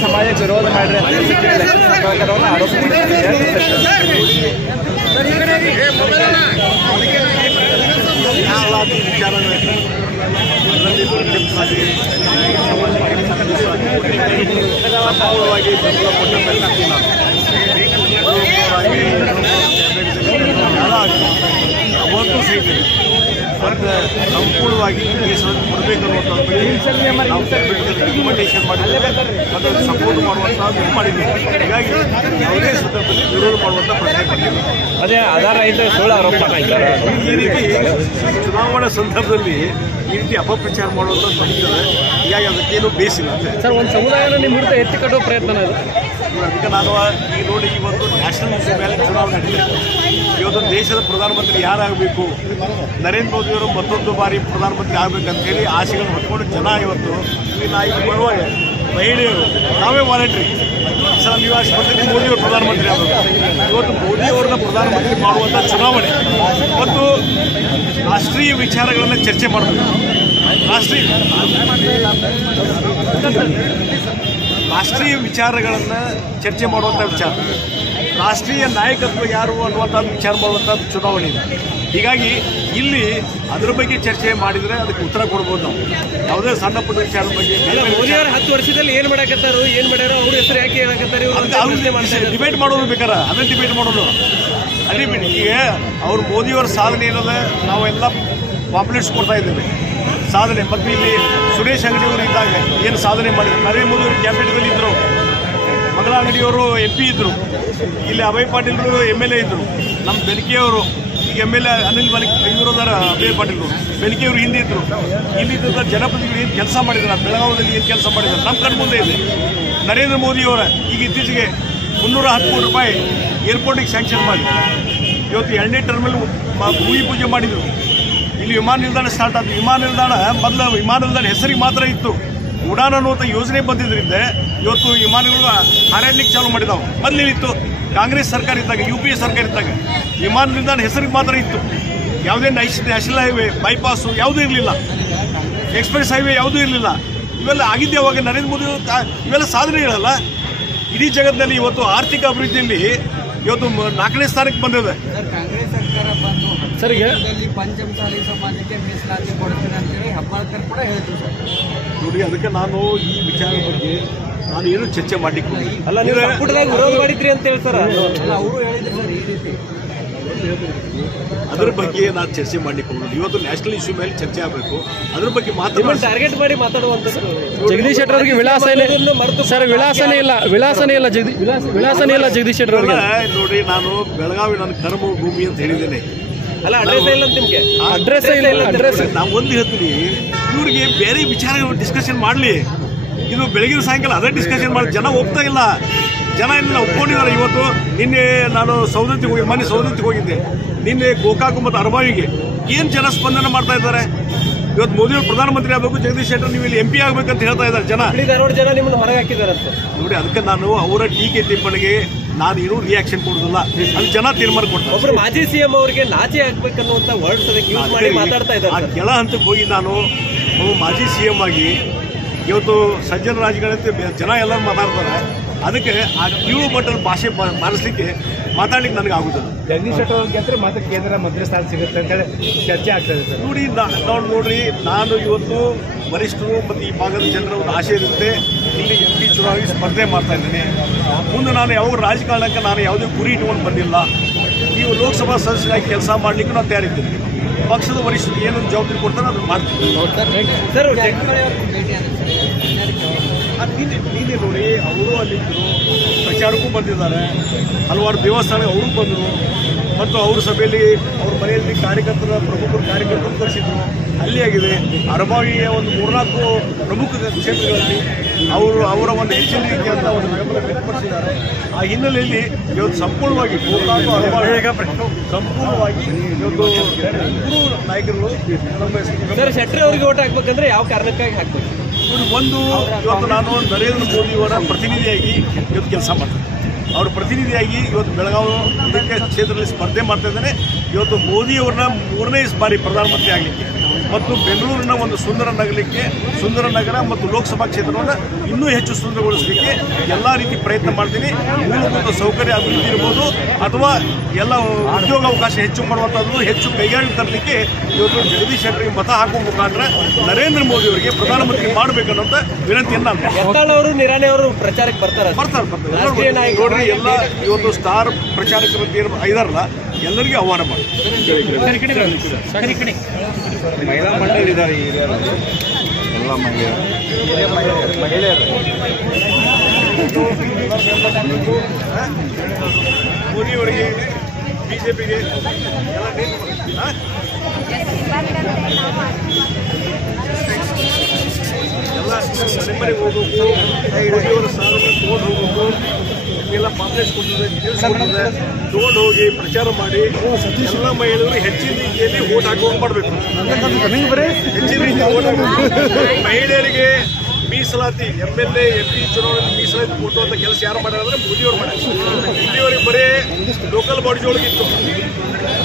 समाज विरोध आरोप ಅವತ್ತು ಸಹಿತ ಸಂಪೂರ್ಣವಾಗಿ ಕೇಸನ್ನು ಕೊಡಬೇಕು ರಿಕಮೆಂಡೇಶನ್ ಮಾಡಿದ್ದೇವೆ ಅದನ್ನು ಸಪೋರ್ಟ್ ಮಾಡುವಂಥ ಮಾಡಿದ್ದೇವೆ. ಹೀಗಾಗಿ ಯಾವುದೇ ಸಂದರ್ಭದಲ್ಲಿ ವಿರೋಧ ಮಾಡುವಂಥ ಪ್ರಶ್ನೆ ಬಂದಿಲ್ಲ. ಅದೇ ಆಧಾರ ರಹಿತ ಸುಳ್ಳು ಆರೋಪ ಮಾಡ್ತಾರೆ. ಈ ರೀತಿ ಚುನಾವಣಾ ಸಂದರ್ಭದಲ್ಲಿ ಈ ರೀತಿ ಅಪಪ್ರಚಾರ ಮಾಡುವಂಥ ನಡೀತದೆ. ಹೀಗಾಗಿ ಅದಕ್ಕೇನು ಬೇಸಿಲ್ಲ ಅಂತ ಸರ್. ಒಂದು ಸಮುದಾಯನ ನಿಮ್ಮ ವಿರುದ್ಧ ಎತ್ತಿ ಕಟ್ಟುವ ಪ್ರಯತ್ನ ಇದೆ. ಅದಕ್ಕೆ ನಾನು ಈಗ ನೋಡಿ ಇವತ್ತು ನ್ಯಾಷನಲ್ ಇಶ್ಯೂ ಮೇಲೆ ಚುನಾವಣೆ ನಡೀತದೆ. ಇವತ್ತು ದೇಶದ ಪ್ರಧಾನಮಂತ್ರಿ ಯಾರಾಗಬೇಕು, ನರೇಂದ್ರ ಮೋದಿಯವರು ಮತ್ತೊಂದು ಬಾರಿ ಪ್ರಧಾನಮಂತ್ರಿ ಆಗಬೇಕಂತ ಹೇಳಿ ಆಸೆಗಳನ್ನು ಹೊತ್ಕೊಂಡು ಜನ ಇವತ್ತು ಇಲ್ಲಿ ಬರುವ ಮಹಿಳೆಯರು ನಾವೇ ವಾಲಂಟ್ರಿ ಸಲ ನೀವು ಆಸ್ಪತ್ರೆಗೆ ಮೋದಿಯವರು ಪ್ರಧಾನಮಂತ್ರಿ ಆಗಬೇಕು. ಇವತ್ತು ಮೋದಿಯವರನ್ನ ಪ್ರಧಾನಮಂತ್ರಿ ಮಾಡುವಂಥ ಚುನಾವಣೆ ಮತ್ತು ರಾಷ್ಟ್ರೀಯ ವಿಚಾರಗಳನ್ನು ಚರ್ಚೆ ಮಾಡಬೇಕು. ರಾಷ್ಟ್ರೀಯ ವಿಚಾರಗಳನ್ನು ಚರ್ಚೆ ಮಾಡುವಂಥ ವಿಚಾರ, ರಾಷ್ಟ್ರೀಯ ನಾಯಕತ್ವ ಯಾರು ಅನ್ನುವಂಥದ್ದು ವಿಚಾರ ಮಾಡುವಂಥದ್ದು ಚುನಾವಣೆ ಇದೆ. ಹೀಗಾಗಿ ಇಲ್ಲಿ ಅದರ ಬಗ್ಗೆ ಚರ್ಚೆ ಮಾಡಿದರೆ ಅದಕ್ಕೆ ಉತ್ತರ ಕೊಡ್ಬೋದು. ನಾವು ಯಾವುದೇ ಸಣ್ಣ ಪುಟ್ಟ ವಿಚಾರದ ಬಗ್ಗೆ ಮೋದಿಯವರು 10 ವರ್ಷದಲ್ಲಿ ಏನು ಮಾಡಕತ್ತಾರು, ಏನು ಮಾಡ್ಯಾರ, ಅವ್ರ ಹೆಸರು ಯಾಕೆ ಹೇಳಕತ್ತಾರೆ, ಡಿಬೇಟ್ ಮಾಡೋದು ಬೇಕಾರ. ಅದನ್ನು ಡಿಬೇಟ್ ಮಾಡೋದು ಅಲ್ಲಿ ಬಿಡಿ. ಈಗ ಅವ್ರು ಮೋದಿಯವರ ಸಾಧನೆ ಏನದ ನಾವೆಲ್ಲ ಪಾಂಪ್ಲೆಟ್ಸ್ ಕೊಡ್ತಾ ಇದ್ದೇವೆ ಸಾಧನೆ. ಮತ್ತು ಇಲ್ಲಿ ಸುರೇಶ್ ಅಂಗಡಿಯವರು ಇದ್ದಾಗ ಏನು ಸಾಧನೆ ಮಾಡಿದ್ರು, ನರೇಂದ್ರ ಮೋದಿಯವರು ಕ್ಯಾಬಿನೆಟ್ದಲ್ಲಿ ಇದ್ದರು, ಮಂಗಲ ಅಂಗಡಿಯವರು MP ಇದ್ದರು, ಇಲ್ಲಿ ಅಭಯ್ ಪಾಟೀಲ್ರು MLA ಇದ್ದರು, ನಮ್ಮ ಬೆನಕೆಯವರು ಈಗ MLA ಅನಿಲ್ ಮಲಿಕ್ ಇವರದಾರ ಅಭಯ್ ಪಾಟೀಲ್ರು, ಬೆನಕೆಯವರು ಹಿಂದೆ ಇದ್ದರು. ಇಲ್ಲಿದ್ದ ಜನಪ್ರತಿನಿಧಿಗಳು ಏನು ಕೆಲಸ ಮಾಡಿದ್ದಾರೆ, ಬೆಳಗಾವಿಯಲ್ಲಿ ಏನು ಕೆಲಸ ಮಾಡಿದ್ದಾರೆ ನಮ್ಮ ಕಣ್ಮುಂದೆ ಇದೆ. ನರೇಂದ್ರ ಮೋದಿಯವರ ಈಗ ಇತ್ತೀಚೆಗೆ 310 ಕೋಟಿ ರೂಪಾಯಿ ಏರ್ಪೋರ್ಟಿಗೆ ಸ್ಯಾಂಕ್ಷನ್ ಮಾಡಿ ಇವತ್ತು 2ನೇ ಟರ್ಮಿನಲ್ ಭೂಮಿ ಪೂಜೆ ಮಾಡಿದರು. ಇಲ್ಲಿ ವಿಮಾನ ನಿಲ್ದಾಣ ಸ್ಟಾರ್ಟ್ ಆಯಿತು. ವಿಮಾನ ನಿಲ್ದಾಣ ಮೊದಲು ವಿಮಾನ ನಿಲ್ದಾಣ ಹೆಸರಿಗೆ ಮಾತ್ರ ಇತ್ತು. ಉಡಾನ್ ಅನ್ನುವಂಥ ಯೋಜನೆ ಬಂದಿದ್ದರಿಂದ ಇವತ್ತು ವಿಮಾನಗಳು ಹಾರಾಡ್ಲಿಕ್ಕೆ ಚಾಲೂ ಮಾಡಿದಾವೆ. ಮೊದಲೇನಿತ್ತು ಕಾಂಗ್ರೆಸ್ ಸರ್ಕಾರ ಇದ್ದಾಗ, UPA ಸರ್ಕಾರ ಇದ್ದಾಗ ವಿಮಾನ ನಿಲ್ದಾಣ ಹೆಸರಿಗೆ ಮಾತ್ರ ಇತ್ತು. ಯಾವುದೇ ನ್ಯಾಷನಲ್ ಹೈವೇ, ಬೈಪಾಸು ಯಾವುದೂ ಇರಲಿಲ್ಲ, ಎಕ್ಸ್ಪ್ರೆಸ್ ಹೈವೇ ಯಾವುದೂ ಇರಲಿಲ್ಲ. ಇವೆಲ್ಲ ಆಗಿದ್ದೆ ಅವಾಗ ನರೇಂದ್ರ ಮೋದಿ ಇವೆಲ್ಲ ಸಾಧನೆಗಳಲ್ಲ. ಇಡೀ ಜಗತ್ತಿನಲ್ಲಿ ಇವತ್ತು ಆರ್ಥಿಕ ಅಭಿವೃದ್ಧಿಯಲ್ಲಿ ಇವತ್ತು 4ನೇ ಸ್ಥಾನಕ್ಕೆ ಬಂದಿದೆ. ಕಾಂಗ್ರೆಸ್ ಸರ್ಕಾರ ಬಂದು ಪಂಚಮಸಾಲಿ ಸಮಾಜಕ್ಕೆ ಮೀಸಲಾತಿ ಕೊಡ್ತೀನಿ ಅಂತೇಳಿ ಹೆಬ್ಬಾಳ್ಕರ್ ಕೂಡ ಹೇಳಿದ್ರು ಸರ್. ನೋಡಿ, ಅದಕ್ಕೆ ನಾನು ಈ ವಿಚಾರ ಬಗ್ಗೆ ನಾನು ಏನು ಚರ್ಚೆ ಮಾಡಲಿಕ್ಕೆ ಅಲ್ಲ, ನೀವು ಸಂಪುಟದಾಗ ವಿರೋಧ ಮಾಡಿದ್ರಿ ಅಂತ ಹೇಳ್ತಾರ. ಅವರು ಹೇಳಿದ್ರು ಸರ್ ಈ ರೀತಿ. ಅದರ ಬಗ್ಗೆ ನಾನು ಚರ್ಚೆ ಮಾಡಲಿಕ್ಕೆ ಹೋಗೋದು. ಇವತ್ತು ನ್ಯಾಷನಲ್ ಇಶ್ಯೂ ಮೇಲೆ ಚರ್ಚೆ ಆಗಬೇಕು. ಅದ್ರ ಬಗ್ಗೆ ಟಾರ್ಗೆಟ್ ಮಾಡಿ ಮಾತಾಡುವಂಥದ್ದು. ಜಗದೀಶ್ ಶೆಟ್ಟರ್ ಅವರಿಗೆ ವಿಳಾಸನೇ ಸರ್, ವಿಳಾಸನೇ ಇಲ್ಲ ಜಗದೀಶ್ ಶೆಟ್ಟರ್ ಅವರಿಗೆ. ನೋಡಿ, ನಾನು ಬೆಳಗಾವಿ ನನ್ನ ಕರ್ಮ ಭೂಮಿ ಅಂತ ಹೇಳಿದ್ದೇನೆ. ಅಲ್ಲ, ಅಡ್ರೆಸ್ ಇಲ್ಲ ನಿಮಗೆ, ಅಡ್ರೆಸ್ ಇಲ್ಲ. ನಾವು ಒಂದು ಹೇಳ್ತೀನಿ, ಇವ್ರಿಗೆ ಬೇರೆ ವಿಚಾರಗಳು ಡಿಸ್ಕಷನ್ ಮಾಡಲಿ. ಇದು ಬೆಳಗಿನ ಸಾಯಂಕಾಲ ಅದೇ ಡಿಸ್ಕಷನ್ ಮಾಡಿ ಜನ ಹೋಗ್ತಾ ಇಲ್ಲ. ಜನ ಎಲ್ಲ ಒಪ್ಕೊಂಡಿದ್ದಾರೆ. ಇವತ್ತು ನಿನ್ನೆ ನಾನು ಮೊನ್ನೆ ಸೌದತ್ತಿಗೆ ಹೋಗಿದ್ದೆ. ನಿನ್ನೆ ಗೋಕಾಕು ಮತ್ತು ಅರಬಾವಿಗೆ ಏನು ಜನ ಸ್ಪಂದನೆ ಮಾಡ್ತಾ ಇದ್ದಾರೆ. ಇವತ್ತು ಮೋದಿಯವರು ಪ್ರಧಾನಮಂತ್ರಿ ಆಗಬೇಕು, ಜಗದೀಶ್ ಶೆಟ್ಟರ್ ನೀವು ಇಲ್ಲಿ MP ಆಗಬೇಕಂತ ಹೇಳ್ತಾ ಇದ್ದಾರೆ ಜನ. ಧಾರವಾಡ ಜನ ನಿಮ್ಮನ್ನು ಹೊರಗೆ ಹಾಕಿದಾರಂತೆ ನೋಡಿ. ಅದಕ್ಕೆ ನಾನು ಅವರ ಟೀಕೆ ಟಿಪ್ಪಣಿಗೆ ನಾನು ಏನೂ ರಿಯಾಕ್ಷನ್ ಕೊಡುದಿಲ್ಲ, ಅದು ಜನ ತೀರ್ಮಾನ ಕೊಡ್ತಾರೆ. ಒಬ್ರು ಮಾಜಿ CM ಅವರಿಗೆ ನಾಚಿ ಹಾಕ್ಬೇಕನ್ನುವಂತ ವರ್ಡ್ಸ್ ಅದಕ್ಕೆ ಯೂಸ್ ಮಾಡಿ ಮಾತಾಡ್ತಾ ಆ ಇದ್ದಾರೆ. ಕೆಳ ಹಂತಕ್ಕೆ ಹೋಗಿ ನಾನು ಮಾಜಿ CM ಆಗಿ ಇವತ್ತು ಸಜ್ಜನ ರಾಜಕಾರಣಿ ಜನ ಎಲ್ಲರೂ ಮಾತಾಡ್ತಾರೆ. ಅದಕ್ಕೆ ಆ ಕೀಳು ಮಟ್ಟದ ಭಾಷೆ ಮಾಡಿಸ್ಲಿಕ್ಕೆ ಮಾತಾಡ್ಲಿಕ್ಕೆ ನನಗೆ ಆಗುದಿಲ್ಲ. ಜಗದೀಶ್ ಶೆಟ್ಟರ್ ಅವ್ರಿಗೆ ಮಾತ್ರ ಕೇಂದ್ರ ಮಂತ್ರಿ ಸ್ಥಾನ ಸಿಗುತ್ತೆ ಅಂತ ಹೇಳಿ ಚರ್ಚೆ ಆಗ್ತದೆ ಸರ್. ನೋಡಿ ನೋಡ್ರಿ, ನಾನು ಇವತ್ತು ವರಿಷ್ಠರು ಮತ್ತು ಈ ಭಾಗದ ಜನರ ಒಂದು ಆಶೆ ಇರುತ್ತೆ. ಇಲ್ಲಿ MP ಚುನಾವಣೆ ಸ್ಪರ್ಧೆ ಮಾಡ್ತಾ ಇದ್ದೀನಿ. ಮುಂದೆ ನಾನು ಯಾವ ರಾಜಕಾರಣಕ್ಕೆ ನಾನು ಯಾವುದೇ ಗುರಿ ಇಟ್ಕೊಂಡು ಬಂದಿಲ್ಲ. ನೀವು ಲೋಕಸಭಾ ಸದಸ್ಯರಾಗಿ ಕೆಲಸ ಮಾಡಲಿಕ್ಕೆ ನಾನು ತಯಾರಿದ್ದೀನಿ. ಪಕ್ಷದ ವರಿಷ್ಠರು ಏನು ಜವಾಬ್ದಾರಿ ಕೊಡ್ತಾರೆ ಅದನ್ನು ಮಾಡ್ತೀನಿ. ಸರ್ ನೀನೇ ನೋಡಿ, ಅವರು ಅಲ್ಲಿದ್ದರು, ಪ್ರಚಾರಕ್ಕೂ ಬಂದಿದ್ದಾರೆ, ಹಲವಾರು ದೇವಸ್ಥಾನಕ್ಕೆ ಅವರು ಬಂದರು, ಮತ್ತು ಅವ್ರ ಸಭೆಯಲ್ಲಿ ಅವ್ರ ಮನೆಯಲ್ಲಿ ಪ್ರಮುಖರು ಕಾರ್ಯಕರ್ತರು ಕಳಿಸಿದ್ರು. ಅಲ್ಲಿ ಆಗಿದೆ ಅರಬಾವಿಯ ಒಂದು 3-4 ಪ್ರಮುಖ ಕ್ಷೇತ್ರಗಳಲ್ಲಿ ಅವರ ಒಂದು ಹೆಚ್ಚಿನ ರೀತಿಯಾದ ಒಂದು ಬೆಂಬಲ ವ್ಯಕ್ತಪಡಿಸಿದ್ದಾರೆ. ಆ ಹಿನ್ನೆಲೆಯಲ್ಲಿ ಇವತ್ತು ಸಂಪೂರ್ಣವಾಗಿ ಸಂಪೂರ್ಣವಾಗಿ ಇವತ್ತು ಇಬ್ಬರು ನಾಯಕರು ಸರ್ ಶೆಟ್ಟರ್ ಅವರಿಗೆ ಓಟ್ ಹಾಕ್ಬೇಕಂದ್ರೆ ಯಾವ ಕಾರಣಕ್ಕಾಗಿ ಹಾಕ್ಬೇಕು? ಒಂದು ಇವತ್ತು ನಾನು ನರೇಂದ್ರ ಮೋದಿಯವರ ಪ್ರತಿನಿಧಿಯಾಗಿ ಇವತ್ತು ಕೆಲಸ ಮಾಡ್ತೇನೆ. ಅವರ ಪ್ರತಿನಿಧಿಯಾಗಿ ಇವತ್ತು ಬೆಳಗಾವಿ ಕ್ಷೇತ್ರದಲ್ಲಿ ಸ್ಪರ್ಧೆ ಮಾಡ್ತಾ ಇದ್ದೇನೆ. ಇವತ್ತು ಮೋದಿಯವ್ರನ್ನ 3ನೇ ಬಾರಿ ಪ್ರಧಾನಮಂತ್ರಿ ಆಗಲಿಕ್ಕೆ ಮತ್ತು ಬೆಂಗಳೂರಿನ ಒಂದು ಸುಂದರ ನಗರ ಮತ್ತು ಲೋಕಸಭಾ ಕ್ಷೇತ್ರವನ್ನು ಇನ್ನೂ ಹೆಚ್ಚು ಸುಂದರಗೊಳಿಸಲಿಕ್ಕೆ ಎಲ್ಲ ರೀತಿ ಪ್ರಯತ್ನ ಮಾಡ್ತೀನಿ. ಮೂಲಭೂತ ಸೌಕರ್ಯ ಅಭಿವೃದ್ಧಿ ಇರ್ಬೋದು ಅಥವಾ ಎಲ್ಲ ಉದ್ಯೋಗಾವಕಾಶ ಹೆಚ್ಚು ಮಾಡುವಂಥದ್ದು, ಹೆಚ್ಚು ಕೈಗಾರಿಕೆ ತರಲಿಕ್ಕೆ ಇವತ್ತು ಜಗದೀಶ್ ಶೆಟ್ಟರ್ಗೆ ಮತ ಹಾಕುವ ಮುಖಾಂತರ ನರೇಂದ್ರ ಮೋದಿ ಅವರಿಗೆ ಪ್ರಧಾನಮಂತ್ರಿ ಮಾಡಬೇಕನ್ನೋಂಥ ವಿನಂತಿಯನ್ನು ನಾನು ಯತ್ನಾಳ್ ಅವರು ನಿರಾಣಿ ಅವರು ಪ್ರಚಾರಕ್ಕೆ ಬರ್ತಾರೆ. ನೋಡ್ರಿ, ಎಲ್ಲ ಇವತ್ತು ಸ್ಟಾರ್ ಪ್ರಚಾರಕರು ಇದಾರಲ್ಲ ಎಲ್ಲರಿಗೂ ಆಹ್ವಾನ ಮಾಡಿ. ಮಹಿಳಾ ಮಂಡಳಿ ಇದ್ದಾರೆ, ಎಲ್ಲ ಮಹಿಳೆಯರು ಮೋದಿಯವರಿಗೆ BJPಗೆ ಎಲ್ಲ ಮನೆಗೆ ಹೋಗ್ಬೇಕು, ಮೋದಿಯವರ ಸಾಲನ್ನು ತೊಗೊಂಡು ಹೋಗ್ಬೇಕು, ಎಲ್ಲ ಪಾಂಪ್ಲೆಟ್ ಕೊಟ್ಟಿದೆ ತೊಗೊಂಡು ಹೋಗಿ ಪ್ರಚಾರ ಮಾಡಿ ಎಲ್ಲ ಮಹಿಳೆಯರು ಹೆಚ್ಚಿನ ರೀತಿಯಲ್ಲಿ ವೋಟ್ ಹಾಕುವಂಗೆ ಮಾಡಬೇಕು. ಹೆಚ್ಚಿನ ರೀತಿ ವೋಟ್ ಹಾಕಬೇಕು. ಮಹಿಳೆಯರಿಗೆ ಮೀಸಲಾತಿ MLA MP ಚುನಾವಣೆ ಮೀಸಲಾತಿ ಕೊಟ್ಟುವಂಥ ಕೆಲಸ ಯಾರು ಮಾಡ್ಯಾರ ಅಂದರೆ ಮೋದಿಯವ್ರು ಮಾಡ್ಯಾರ. ಇಲ್ಲಿವರೆಗೆ ಬರೀ ಲೋಕಲ್ ಬಾಡೀಸ್ ಒಳಗಿತ್ತು,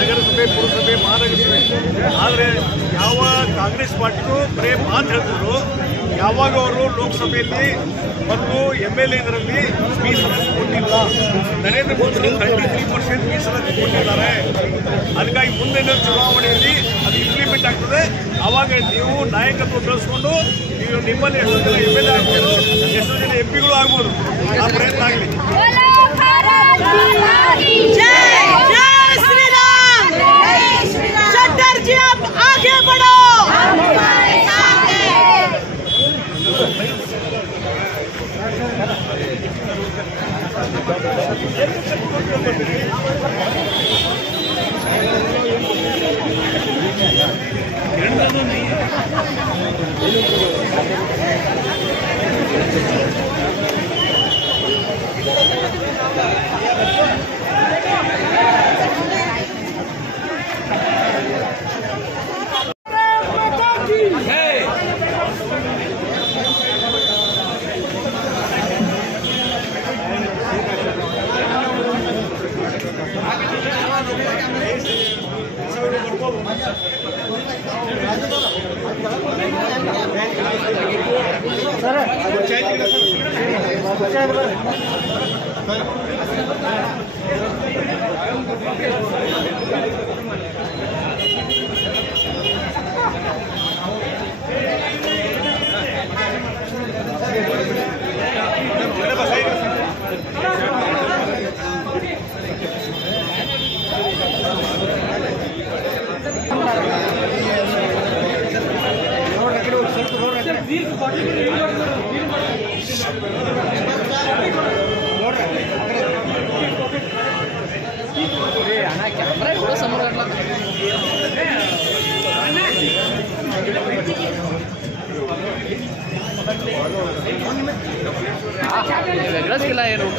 ನಗರಸಭೆ, ಪುರಸಭೆ, ಮಹಾನಗರಸಭೆ. ಆದರೆ ಯಾವ ಕಾಂಗ್ರೆಸ್ ಪಾರ್ಟಿಗೂ ಬರೀ ಮಾತು ಹೇಳ್ತಿದ್ರು. ಯಾವಾಗ ಅವರು ಲೋಕಸಭೆಯಲ್ಲಿ ಮತ್ತು MLA ಇದರಲ್ಲಿ ಮೀಸಲಾತಿ ಕೊಟ್ಟಿಲ್ಲ. ನರೇಂದ್ರ ಮೋದಿ 33% ಮೀಸಲಾತಿ ಕೊಟ್ಟಿದ್ದಾರೆ. ಅದಕ್ಕಾಗಿ ಮುಂದಿನ ಚುನಾವಣೆಯಲ್ಲಿ ಅದು ಇಂಪ್ಲಿಮೆಂಟ್ ಆಗ್ತದೆ. ಆವಾಗ ನೀವು ನಾಯಕತ್ವ ಬೆಳೆಸ್ಕೊಂಡು ನೀವು ನಿಮ್ಮಲ್ಲಿ ಎಷ್ಟೋ ಜನ MLA ಆಗ್ಬೋದು, ಎಷ್ಟೋ ಜನ MP ಆಗ್ಬೋದು. ಆ ಪ್ರಯತ್ನ ಆಗಲಿ. वेगळंच केला आहे रोड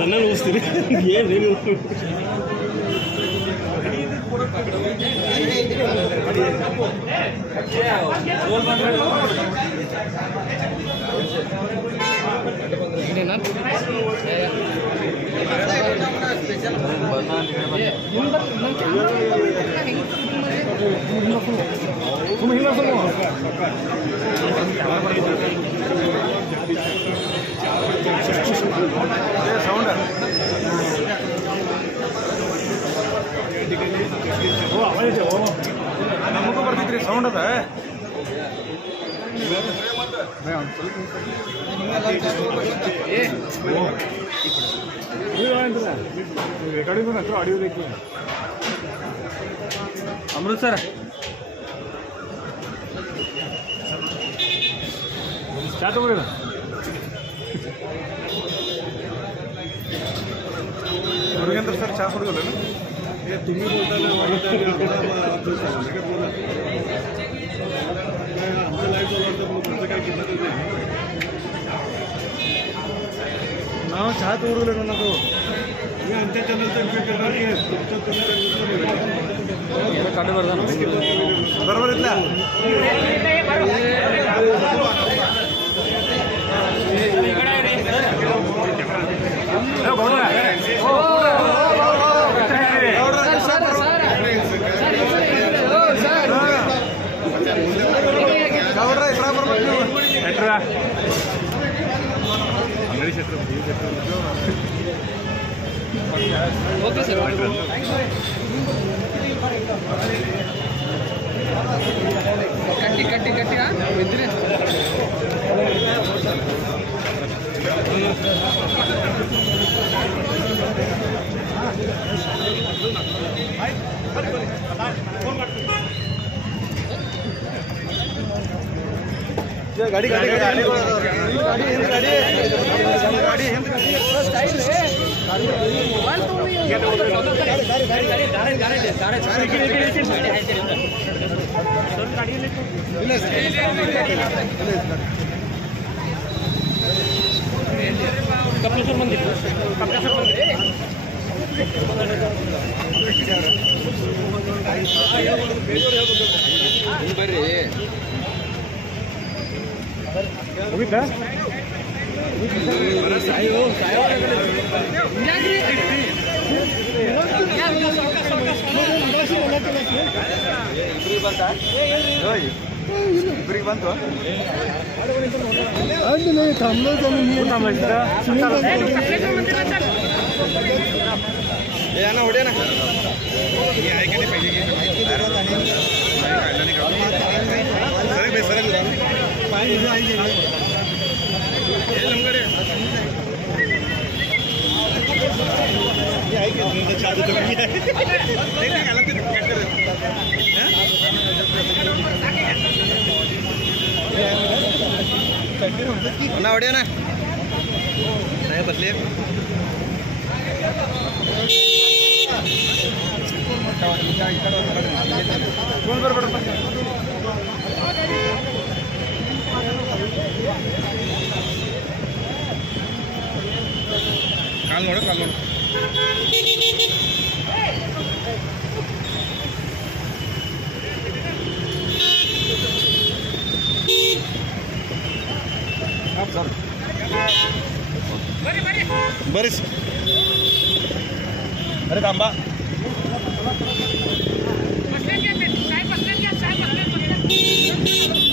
ನನ್ನ ನೋಸ್ತೀನಿ ಏನು ನಮಗೂ ಬರ್ತಿದ್ರಿ ಸೌಂಡ್ ಅದ ರೆಕಾರ್ಡಿಂಗ್ ಹತ್ರ ಆಡಿಯೋ ಬೇಕು ಅಮೃತ್ಸರ ಚಾ ತಗೋಣ ಮುರುಗೇಂದ್ರ ಸರ್ ಚಾ ಕುಡಿಯೋಲ್ಲ तुम्ही ನಾವು ಚಹಾ ತಗೊಳ್ಳೋಲ್ಲ ನಾವು आमच्या चॅनलचं करणार बरोबर इथला अंगडी क्षेत्र ಓಕೆ ಸರ್ ಕಟ್ಟಿ ಕಟ್ಟಿ ಕಟ್ಟಿ ಬಿದ್ದರೆ गाड़ी गाड़ी गाड़ी गाड़ी गाड़ी गाड़ी कपलेश्वर मंदिर ಬರ್ರಿ ಹೋಗಿದ್ದ ಇಬ್ಬರಿಗೆ ಬಂತು ಏನ ಹೊಡ್ಯಾನ ಹೊಡ್ಯಾನ ಬಸ್ಲಿ ಬರ್ಬೇಡ ಕಾಲ್ ನೋಡು ಕಾಲ್ ನೋಡು बरीच अरे थांबा काय